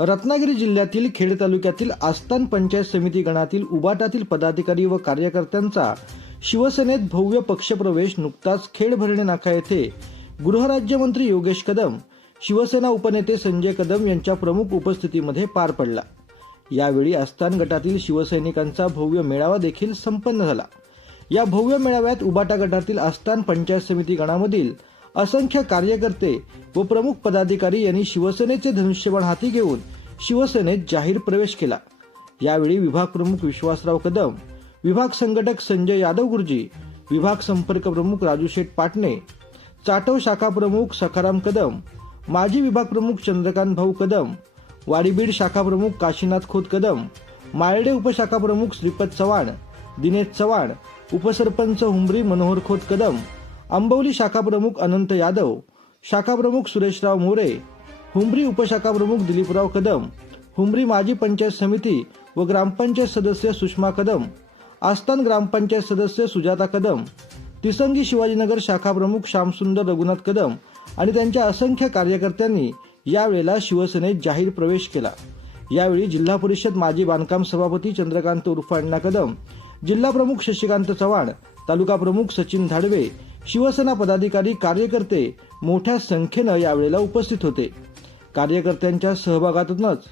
रत्नागिरी जिल्ह्यातील खेड तालुक्यातील आस्तान पंचायत समिती गणातील उबाटातील पदाधिकारी व कार्यकर्त्यांचा शिवसेनेत भव्य पक्षप्रवेश नुकताच खेड भरणे नाका येथे. गृहराज्यमंत्री योगेश कदम शिवसेना उपनेते संजय कदम यांच्या प्रमुख उपस्थितीमध्ये पार पडला. यावेळी आस्थान गटातील शिवसैनिकांचा भव्य मेळावा देखील संपन्न झाला. या भव्य मेळाव्यात उबाटा गटातील आस्थान पंचायत समिती गणामधील असंख्य कार्यकर्ते व प्रमुख पदाधिकारी यांनी शिवसेनेचे धनुष्यबाण हाती घेऊन शिवसेनेत जाहीर प्रवेश केला. यावेळी विभाग प्रमुख विश्वासराव कदम विभाग संघटक संजय यादव गुरुजी विभाग संपर्क प्रमुख राजू शेठ पाटणे चाटव शाखा प्रमुख सखाराम कदम माजी विभाग प्रमुख चंद्रकांत भाऊ कदम वाडीबीड शाखा प्रमुख काशीनाथ खोत कदम मायडे उपशाखा प्रमुख श्रीपद चव्हाण दिनेश चव्हाण उपसरपंच हुंबरी मनोहर खोत कदम आंबवली शाखाप्रमुख अनंत यादव शाखाप्रमुख सुरेशराव मोरे हुंबरी उपशाखा प्रमुख दिलीपराव कदम हुंबरी माजी पंचायत समिती व ग्रामपंचायत सदस्य सुषमा कदम आस्थान ग्रामपंचायत सदस्य सुजाता कदम तिसंगी शिवाजीनगर शाखाप्रमुख श्यामसुंदर रघुनाथ कदम आणि त्यांच्या असंख्य कार्यकर्त्यांनी यावेळेला शिवसेनेत जाहीर प्रवेश केला. यावेळी जिल्हा परिषद माजी बांधकाम सभापती चंद्रकांत उर्फ अण्णा कदम जिल्हा प्रमुख शशिकांत चव्हाण तालुका प्रमुख सचिन धाडवे शिवसेना पदाधिकारी कार्यकर्ते मोठ्या संख्येनं यावेळेला उपस्थित होते. कार्यकर्त्यांच्या सहभागातूनच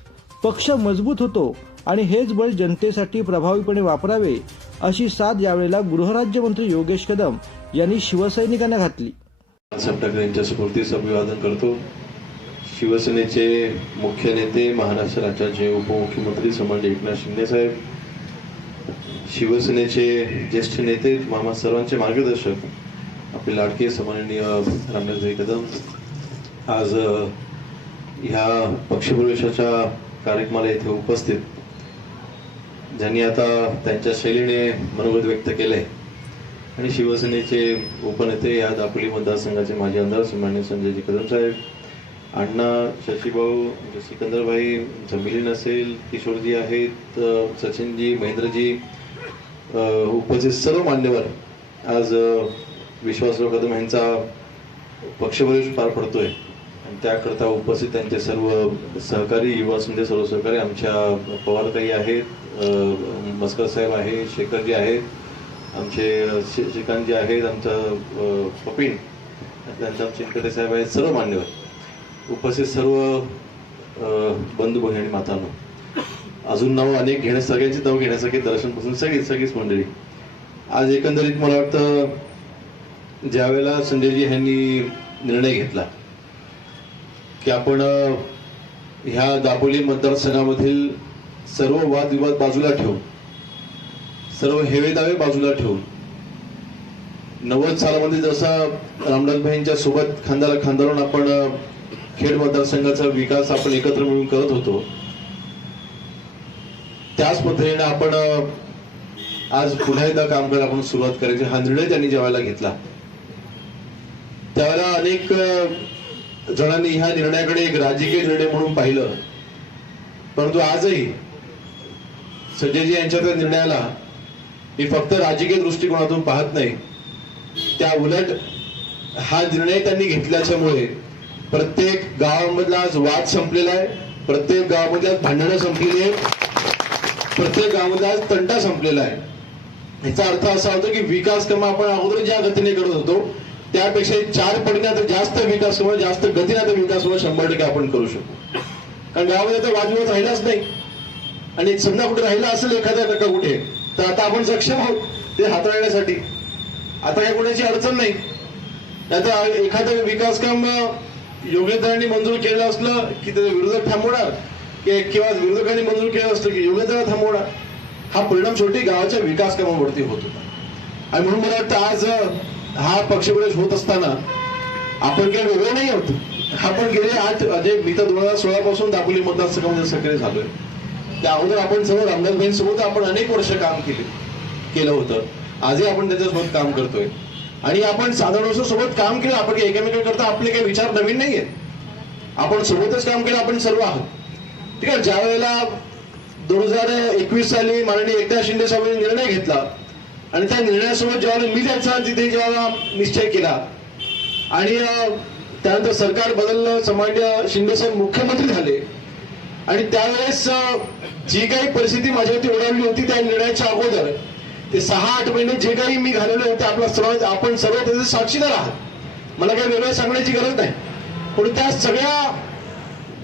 पक्ष मजबूत होतो आणि हेच बळ जनतेसाठी प्रभावीपणे वापरावे अशी साथ यावेळेला गृहराज्यमंत्री योगेश कदम यांनी शिवसैनिकांना घातली. बाळासाहेब ठाकरे यांच्या स्मृतीस अभिवादन करतो. शिवसेनेचे मुख्य नेते महाराष्ट्र राज्याचे उपमुख्यमंत्री समाज एकनाथ शिंदे साहेब शिवसेनेचे ज्येष्ठ नेते मामा सर्वांचे मार्गदर्शक आपले लाडके सन्माननीय रामदासभाई कदम. आज ह्या पक्षप्रवेशाच्या कार्यक्रमाला इथे उपस्थित ज्यांनी आता त्यांच्या शैलीने मनोगत व्यक्त केलंय. आणि शिवसेनेचे उपनेते या दापोली मतदारसंघाचे माजी आमदार सन्मान्य संजयजी कदम साहेब अण्णा शशीभाऊ म्हणजे सिकंदरभाई जमिलीन असेल किशोरजी आहेत सचिनजी महेंद्रजी उपस्थित सर्व मान्यवर आज विश्वासराव कदम यांचा पक्षप्रवेश पार पडतोय. आणि त्याकरता उपस्थित त्यांचे सर्व सहकारी युवा संधी सर्व सहकारी आमच्या पवारताई आहेत मस्कर साहेब आहे शेखरजी आहेत आमचे शे- श्रीकांतजी आहेत आमचं अ, त्यांचा चिंकटे साहेब आहेत सर्व मान्यवर. उपस्थित सर्व बंधू भगिनी आणि मातांनो. अजून नाव अनेक घेण्या सगळ्यांची नाव घेण्यासारखी दर्शनपासून सगळी सगळीच मंडळी. आज एकंदरीत मला वाटतं ज्यावेळेला संजयजी यांनी निर्णय घेतला की आपण ह्या दापोली मतदारसंघामधील सर्व वादविवाद बाजूला ठेवून सर्व हेवेदावे बाजूला ठेवून नव्वद सालामध्ये जसा रामदासभाईंच्या सोबत खांद्याला खांदारून आपण खेड मतदारसंघाचा विकास आपण एकत्र मिळून करत होतो त्याच पद्धतीने आपण आज पुन्हा एकदा काम करायला आपण सुरुवात करायची हा निर्णय त्यांनी ज्यावेळेला घेतला. त्यावेळेला अनेक जणांनी ह्या निर्णयाकडे एक राजकीय निर्णय म्हणून पाहिलं. परंतु आजही संजयजी यांच्या त्या निर्णयाला मी फक्त राजकीय दृष्टिकोनातून पाहत नाही. त्या उलट हा निर्णय त्यांनी घेतल्याच्यामुळे प्रत्येक गावामधला आज वाद संपलेला आहे. प्रत्येक गावामध्ये आज भांडणं संपलेली आहे प्रत्येक गावामध्ये आज तंटा संपलेला आहे. याचा अर्थ असा होतो की विकास कामं आपण अगोदर ज्या गतीने करत होतो त्यापेक्षा चार पटीने तर जास्त विकास होणं जास्त गतीनं आता विकास होणं शंभर टक्के आपण करू शकतो. कारण गावामध्ये तर वादविवाद राहिलाच नाही. आणि समजा कुठे राहिला असेल एखाद्या टक्का कुठे तर आता आपण सक्षम आहोत ते हाताळण्यासाठी. आता काही कोणाची अडचण नाही. आता एखादं विकास काम योगेंद्रांनी मंजूर केलं असलं की त्याचा विरोधक थांबवणार की किंवा विरोधकांनी मंजूर केलं असलं की योगेंद्र थांबवणार. हा परिणाम शेवटी गावाच्या विकास कामावरती होत होता. आणि म्हणून मला वाटतं आज हा पक्षप्रवेश होत असताना आपण काही वेगळं नाही आहोत आपण गेले आठ म्हणजे मी तर दोन हजार सोळा पासून दापोली मतदारसंघामध्ये सक्रिय झालोय. त्या अगोदर आपण सर्व रामदासभाईंसोबत आपण अनेक वर्ष काम केले केलं होतं. आजही आपण त्याच्यासोबत काम करतोय. आणि आपण साधारण सोबत काम केलं आपण काही एकमेकांकरता आपले काही विचार नवीन नाही आहेत आपण सोबतच काम केलं आपण सर्व आहोत. ठीक आहे ज्या वेळेला दोन हजार एकवीस साली माननीय एकनाथ शिंदे साहेबांनी निर्णय घेतला आणि त्या निर्णयासोबत जेव्हा मी त्याचा तिथे जेव्हा निश्चय केला आणि त्यानंतर सरकार बदललं सामान्य शिंदे साहेब मुख्यमंत्री झाले आणि त्यावेळेस जी काही परिस्थिती माझ्यावरती ओढावली होती त्या निर्णयाच्या अगोदर ते सहा आठ महिने जे काही मी घालवले होते आपला सर्व आपण सर्व त्याचे साक्षीदार आहात. मला काही वेगळं सांगण्याची गरज नाही. पण त्या सगळ्या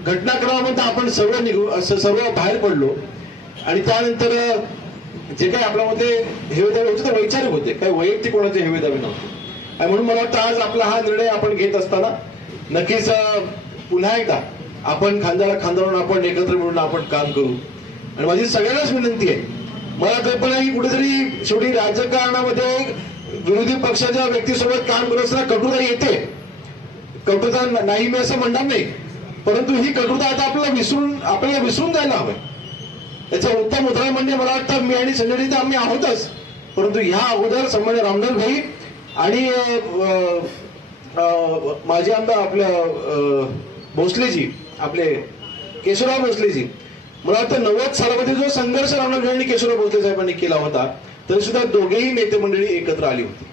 घटनाक्रमामध्ये आपण सर्व निघू असं सर्व बाहेर पडलो. आणि त्यानंतर जे काही आपल्यामध्ये हेवेदावे होते ते वैचारिक होते. काही वैयक्तिक कोणाचे हेवेदावे नव्हते. आणि म्हणून मला वाटतं आज आपला हा निर्णय आपण घेत असताना नक्कीच पुन्हा एकदा आपण खांद्याला खांद्यावरून आपण एकत्र मिळून आपण काम करू. आणि माझी सगळ्यांनाच विनंती आहे मला कल्पना आहे कुठेतरी शेवटी राजकारणामध्ये विरोधी पक्षाच्या व्यक्तीसोबत काम करत असताना कटुता येते. कटुता नाही मी असं म्हणणार नाही परंतु ही कटुता आता आपल्याला विसरून आपल्याला विसरून जायला हवं त्याचं उत्तम उदाहरण म्हणजे मला वाटतं मी आणि संजय तर आम्ही आहोतच. परंतु ह्या अगोदर संबंध रामधन भाई आणि अं, माझे आमदार आपल्या भोसलेजी आपले केशवराव भोसलेजी. मला वाटतं नव्वद सालामध्ये जो संघर्ष रामनाथ भाई आणि केशवराव भोसले साहेबांनी केला होता तरी सुद्धा दोघेही नेते मंडळी एकत्र आली होती.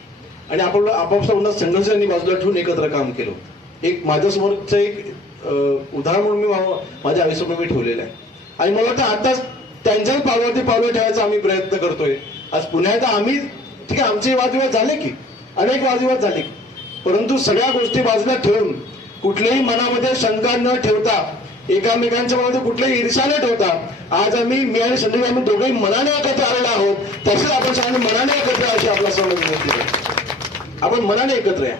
आणि आपण आपापसा संघर्ष संघर्षांनी बाजूला ठेवून एकत्र काम केलं होतं. एक माझ्यासमोरचं एक उदाहरण म्हणून मी माझ्या आयुष्यामध्ये मी ठेवलेलं आहे. आणि मला वाटतं आताच त्यांच्याही पावलावरती पावलं ठेवायचा आम्ही प्रयत्न करतोय. आज पुन्हा एकदा आम्ही ठीक आहे आमचे वादविवाद झाले की अनेक वादविवाद झाले की परंतु सगळ्या गोष्टी बाजूला ठेवून कुठल्याही मनामध्ये शंका न ठेवता एकामेकांच्या मनामध्ये कुठल्याही ईर्षा न ठेवता आज आम्ही मी आणि संदीप आम्ही दोघेही मनाने एकत्र आलेलो आहोत तसेच आपण सगळ्यांनी मनाने एकत्र अशी आपला समज आपण मनाने एकत्र या.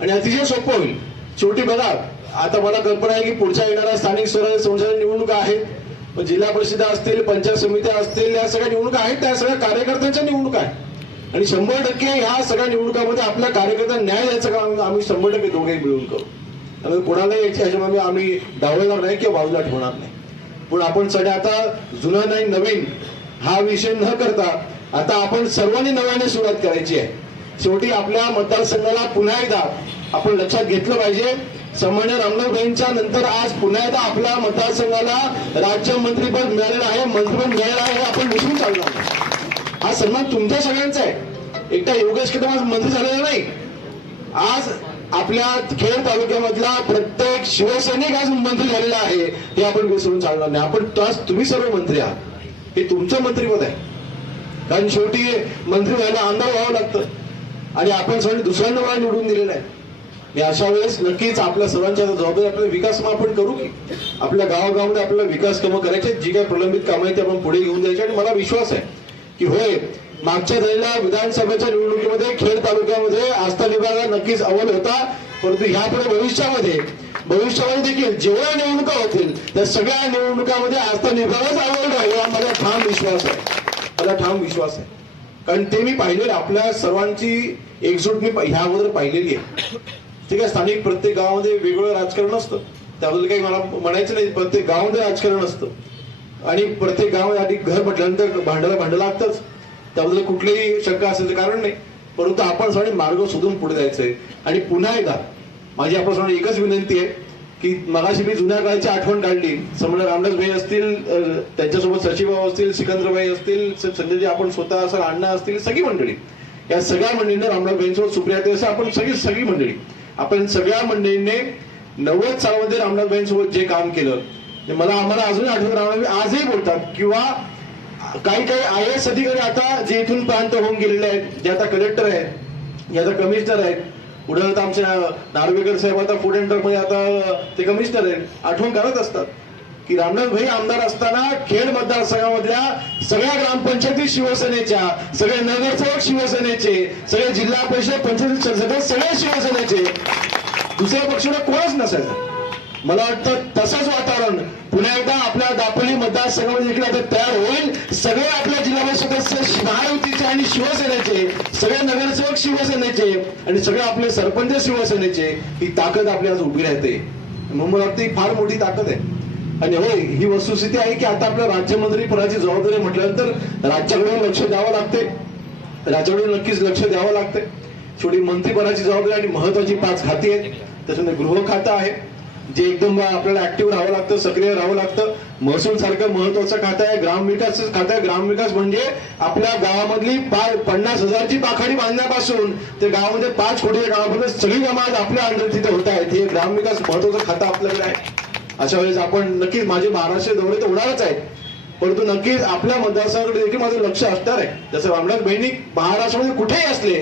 आणि अतिशय सोपं होईल. शेवटी बघा आता मला कल्पना आहे की पुढच्या येणाऱ्या स्थानिक स्वराज्य संस्थांच्या निवडणुका आहेत जिल्हा परिषदा असतील पंचायत समित्या असतील या सगळ्या निवडणुका आहेत त्या सगळ्या कार्यकर्त्यांच्या निवडणुका आहेत. आणि शंभर टक्के ह्या सगळ्या निवडणुकामध्ये आपल्या कार्यकर्त्यांना न्याय द्यायचं काम आम्ही शंभर टक्के दोघेही मिळून करू. त्यामुळे कोणालाही याच्या ह्याच्यामध्ये आम्ही डावळणार नाही किंवा बाजूला ठेवणार नाही. पण आपण सगळ्या आता जुना नाही नवीन हा विषय न करता आता आपण सर्वांनी नव्याने सुरुवात करायची आहे. शेवटी आपल्या मतदारसंघाला पुन्हा एकदा आपण लक्षात घेतलं पाहिजे. सामान्य रामनाथ नंतर आज पुन्हा एकदा आपल्या मतदारसंघाला राज्यमंत्रीपद मिळालेलं आहे मंत्रीपद मिळालेलं आहे हे आपण विसरून चाललो हा सन्मान तुमच्या सगळ्यांचा आहे. एकटा योगेश कदम आज मंत्री झालेला नाही. आज आपल्या खेड तालुक्यामधला प्रत्येक शिवसैनिक आज मंत्री झालेला आहे हे आपण विसरून चालणार नाही. आपण आज तुम्ही सर्व मंत्री आहात. हे तुमचं मंत्रीपद आहे. कारण शेवटी मंत्री व्हायला आमदार व्हावं लागतं. आणि आपण सगळ्यांनी दुसऱ्यांना मला निवडून दिलेलं आहे. अशा वेळेस नक्कीच आपल्या सर्वांच्या जबाबदारी आपल्या विकास कामं आपण करू की? आपल्या गावागावामध्ये आपल्याला विकास कामं करायचे जी काही प्रलंबित कामं आहेत ते आपण पुढे घेऊन जायचे आणि मला विश्वास आहे की होय मागच्या झालेल्या विधानसभेच्या निवडणुकीमध्ये खेड तालुक्यामध्ये आस्था विभाग नक्कीच अव्वल होता. परंतु ह्यापुढे भविष्यामध्ये भविष्यामध्ये देखील जेवढ्या निवडणुका होतील त्या सगळ्या निवडणुकामध्ये आस्था विभागच अव्वल राहील. हा माझा ठाम विश्वास आहे. मला ठाम विश्वास आहे. कारण ते मी पाहिलेलं आपल्या सर्वांची एकजूट मी ह्या अगोदर पाहिलेली आहे. ठीक आहे स्थानिक प्रत्येक गावामध्ये वेगवेगळं राजकारण असतं. त्याबद्दल काही मला म्हणायचं नाही प्रत्येक गावामध्ये राजकारण असतं. आणि प्रत्येक गावामध्ये घर म्हटल्यानंतर भांडायला भांडं लागतंच. त्याबद्दल कुठलीही शंका असेल कारण नाही. परंतु आपण सगळे मार्ग शोधून पुढे जायचंय. आणि पुन्हा एकदा माझी आपण एकच विनंती आहे की मगाशी मी जुन्या काळाची आठवण काढली. समजा रामदास भाई असतील त्यांच्यासोबत सचिवभाऊ असतील सिकंदरभाई असतील संजयजी आपण स्वतः असं अण्णा असतील सगळी मंडळी. या सगळ्या मंडळींना रामदास भाईंसोबत सुप्रिया असं आपण सगळी सगळी मंडळी. आपण सगळ्या मंडळींनी नव्वद सालामध्ये रामदास भाईंसोबत जे काम केलं ते मला आम्हाला अजून आठवत रामदास आजही बोलतात किंवा काही काही आय एस अधिकारी आता जे इथून प्रांत होऊन गेलेले आहेत जे आता कलेक्टर आहेत जे आता कमिशनर आहेत पुढे आता आमच्या नार्वेकर साहेब आता फूड अँडमध्ये आता ते कमिशनर आहेत आठवण करत असतात. की रामनाथ भाई आमदार असताना खेड मतदारसंघामधल्या सगळ्या ग्रामपंचायती शिवसेनेच्या सगळे नगरसेवक शिवसेनेचे सगळे जिल्हा परिषद पंचायत सगळे शिवसेनेचे. दुसऱ्या पक्षाला कोणच नसायचं मला वाटतं तसंच वातावरण. पुन्हा एकदा आपल्या दापोली मतदारसंघामध्ये देखील आता तयार होईल. सगळे आपल्या जिल्हा परिषद सदस्य महायुतीचे आणि शिवसेनेचे सगळे नगरसेवक शिवसेनेचे आणि सगळे आपले सरपंच शिवसेनेचे. ही ताकद आपल्या आज उभी राहते. म्हणून मला वाटतं ही फार मोठी ताकद आहे. आणि होय ही वस्तुस्थिती आहे की आता आपल्या राज्यमंत्री पदाची जबाबदारी म्हटल्यानंतर राज्याकडून लक्ष द्यावं लागते. राज्याकडून नक्कीच लक्ष द्यावं लागते. छोटी मंत्रीपदाची जबाबदारी आणि महत्वाची पाच खाती आहेत. त्याच्यामध्ये गृह खातं आहे. जे एकदम आपल्याला ऍक्टिव्ह राहावं लागतं सक्रिय राहावं लागतं. महसूल सारखं महत्वाचं खातं आहे. ग्रामविकास खातं आहे. ग्रामविकास म्हणजे आपल्या गावामधली पा- पन्नास हजारची पाखाडी बांधण्यापासून ते गावामध्ये पाच कोटी गावामध्ये सगळी कामं आज आपल्या अंडर तिथे होत आहेत. हे ग्रामविकास महत्वाचं खातं आपल्याकडे आहे. अशा वेळेस आपण नक्कीच माझे महाराष्ट्र दौरे तर होणारच आहेत. परंतु नक्कीच आपल्या मतदारसंघाकडे देखील माझं लक्ष असणार आहे. जसं रामनाथ बहिणी महाराष्ट्रामध्ये कुठेही असले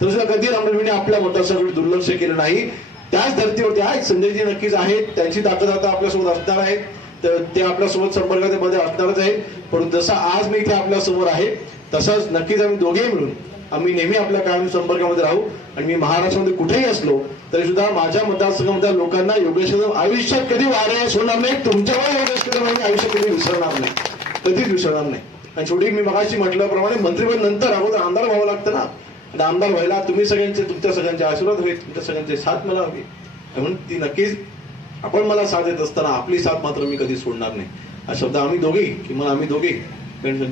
तर सुद्धा कधी रामनाथ बहिणी आपल्या मतदारसंघाकडे दुर्लक्ष केलं नाही. त्याच धर्तीवरती आहेत. संजयजी नक्कीच आहेत. त्यांची दाता दाता आपल्यासोबत असणार आहेत. तर ते आपल्यासोबत संपर्कामध्ये असणारच आहे परंतु जसं आज मी इथे आपल्यासमोर आहे तसंच नक्कीच आम्ही दोघेही मिळून आम्ही नेहमी आपल्या कायम संपर्कामध्ये राहू. आणि मी महाराष्ट्रामध्ये कुठेही असलो तरी सुद्धा माझ्या मतदारसंघामधल्या लोकांना योगेश कदम आयुष्यात कधी वारे सोडणार नाही तुमच्यामुळे योगेश कदम आम्ही आयुष्यात कधी विसरणार नाही कधीच विसरणार नाही. आणि शेवटी मी मगाशी म्हटल्याप्रमाणे मंत्रिपद नंतर अगोदर आमदार व्हावं लागतं ना. आणि आमदार व्हायला तुम्ही सगळ्यांचे तुमच्या सगळ्यांचे आशीर्वाद हवे तुमच्या सगळ्यांचे साथ मला हवी. म्हणून ती नक्कीच आपण मला साथ देत असताना आपली साथ मात्र मी कधी सोडणार नाही. हा शब्द आम्ही दोघे किंवा आम्ही दोघे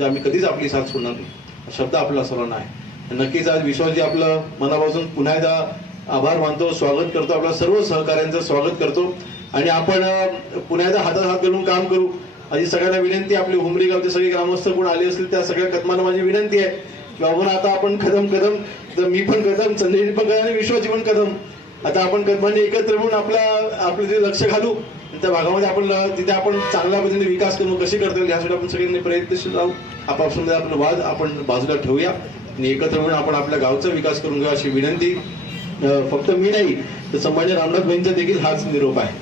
आम्ही कधीच आपली साथ सोडणार नाही. हा शब्द आपला सर्वांना आहे. नक्कीच आज विश्वासजी आपलं मनापासून पुन्हा एकदा आभार मानतो स्वागत करतो आपल्या सर्व सहकाऱ्यांचं स्वागत करतो. आणि आपण पुन्हा एकदा हातात हात घालून काम करू. माझी सगळ्यांना विनंती आपली हुमरी गावचे सगळे ग्रामस्थ कोण आले असतील त्या सगळ्या कदमांना माझी विनंती आहे. की बाबा आता आपण कदम कदम तर मी पण कदम संजयजी पण कदम आणि विश्वाची पण कदम. आता आपण कदमांनी एकत्र येऊन आपला आपलं तिथे लक्ष घालू. त्या भागामध्ये आपण तिथे आपण चांगल्या पद्धतीने विकास करू कशी करता येईल यासाठी आपण सगळ्यांनी प्रयत्नशील राहू. आपापसामध्ये आपलं वाद आपण बाजूला ठेवूया. आणि एकत्र म्हणून आपण आपल्या गावचा विकास करून घेऊ अशी विनंती. फक्त मी नाही तर संभाजी रामनाथ बहिणीचा देखील हाच निरोप आहे.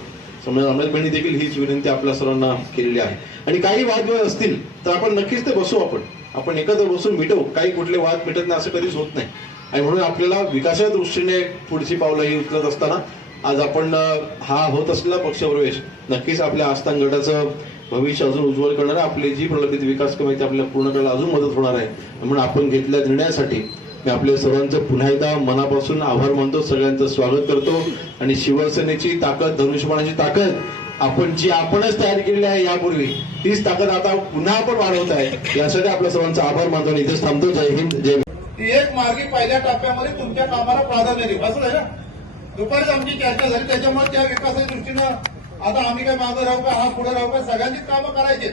संभाजी रामनाथ बहिणी देखील हीच विनंती आपल्या सर्वांना केलेली आहे. आणि काही वादविवाद असतील तर आपण नक्कीच ते बसू आपण. आपण एकत्र बसून मिटवू. काही कुठले वाद मिटत नाही असं कधीच होत नाही. आणि म्हणून आपल्याला विकासाच्या दृष्टीने पुढची पावलं ही उचलत असताना आज आपण हा होत असलेला पक्षप्रवेश नक्कीच आपल्या आस्थान गटाचं भविष्य अजून उज्ज्वल करणार आपले आपली जी प्रलंबित विकास कमी आहे आपल्याला पूर्ण करायला अजून मदत होणार आहे म्हणून आपण घेतल्या निर्णयासाठी मी आपल्या सर्वांचं पुन्हा एकदा मनापासून आभार मानतो सगळ्यांचं स्वागत करतो. आणि शिवसेनेची ताकद धनुष्यबाणाची ताकद आपण जी आपणच तयार केलेली आहे यापूर्वी तीच ताकद आता पुन्हा आपण वाढवत आहे. यासाठी आपल्या सर्वांचा आभार मानतो आणि इथेच थांबतो. जय हिंद जय ती एक मार्गी पहिल्या टप्प्यामध्ये तुमच्या कामाला प्राधान्य देऊ असं आहे ना आमची चर्चा झाली त्याच्यामुळे त्या विकासाच्या दृष्टीनं आता आम्ही काय मागं राहू का? हा पुढे राहू का? सगळ्यांचीच कामं करायचे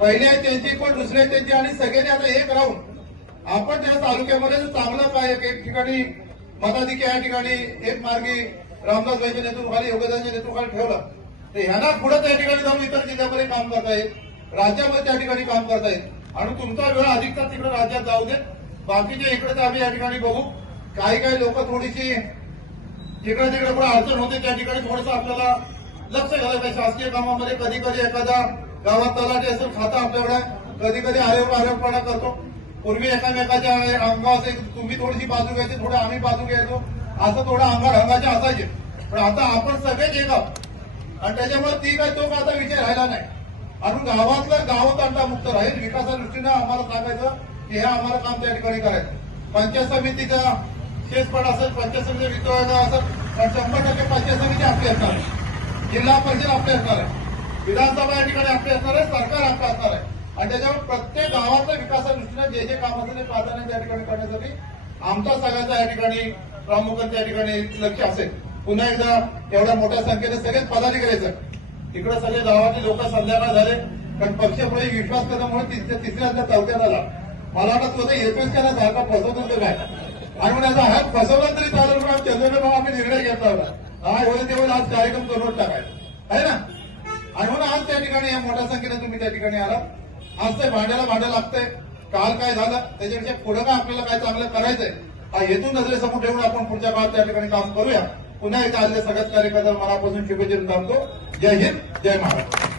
पहिले त्यांची पण दुसरी त्यांची आणि सगळ्यांनी आता एक राहून आपण त्या तालुक्यामध्ये चांगलं काय एक ठिकाणी मताधिकी या ठिकाणी एक मार्गी रामदास भाईच्या नेतृत्वाखाली योगदानच्या नेतृत्वाखाली ठेवलं. तर ह्यांना पुढे त्या ठिकाणी जाऊन इतर जिल्ह्यामध्ये काम करता येईल. राज्यामध्ये त्या ठिकाणी काम करता येईल. आणि तुमचा वेळ अधिकचा तिकडे राज्यात जाऊ दे बाकीचे इकडे तर आम्ही या ठिकाणी बघू. काही काही लोक थोडीशी जिकडे तिकडे पुढे अडचण होते त्या ठिकाणी थोडंसं आपल्याला लक्ष घालायला पाहिजे शासकीय कामामध्ये. कधी कधी एखादा गावात तलाठी असेल खाता आपल्याकडे. कधी कधी आरोप आरोपपणा करतो. पूर्वी एकामेकाच्या अंगावर तुम्ही थोडीशी बाजू घ्यायची थोडं आम्ही बाजू घ्यायचो. असं थोडं अंगार अंगाचे असायचे. पण आता आपण सगळेच एक आहोत. आणि त्याच्यामुळे ती काय तो आता विषय राहिला नाही. आणि गावातलं गाव मुक्त राहील. विकासाच्या दृष्टीनं आम्हाला सांगायचं की हे आम्हाला काम त्या ठिकाणी करायचं. पंचायत समितीचा शेषपण असेल पंचायत समिती वितरण असेल पण शंभर टक्के पंचायत समिती आपली असणार. जिल्हा परिषद आपली असणार आहे. विधानसभा या ठिकाणी आपली असणार आहे सरकार आपलं असणार आहे. आणि त्याच्यामुळे प्रत्येक गावातल्या विकासा दृष्टीने जे जे काम असेल ते प्राधान्य त्या ठिकाणी करण्यासाठी आमचा सगळ्यांचा या ठिकाणी प्रामुख्याने त्या ठिकाणी लक्ष असेल. पुन्हा एकदा एवढ्या मोठ्या संख्येने सगळेच पदाधिकारीचं इकडे सगळे गावातले लोक संध्याकाळ झाले कारण पक्षापुढे विश्वास करण्यामुळे तिसऱ्या तिसऱ्या चौथ्यात आला मला वाटत होतं येतोच का सारखा फसवतो काय. आणि म्हणून याचा हा फसवला तरी चालेल पण आम्ही आम्ही निर्णय घेतला होता. हा एवढे तेव्हा आज कार्यक्रम करून टाकायचा. आहे ना? आणि म्हणून आज त्या ठिकाणी या मोठ्या संख्येने तुम्ही त्या ठिकाणी आला आज ते भांड्याला भांडं लागतंय. काल काय झालं? त्याच्यापेक्षा पुढे काय आपल्याला काय चांगलं करायचंय? हा हेतू नजरेसमोर ठेवून आपण पुढच्या काळात त्या ठिकाणी काम करूया. पुन्हा एकदा आजच्या सगळ्याच कार्यकर्त्यांना मनापासून शुभेच्छा देऊन थांबतो. जय हिंद जय महाराष्ट्र.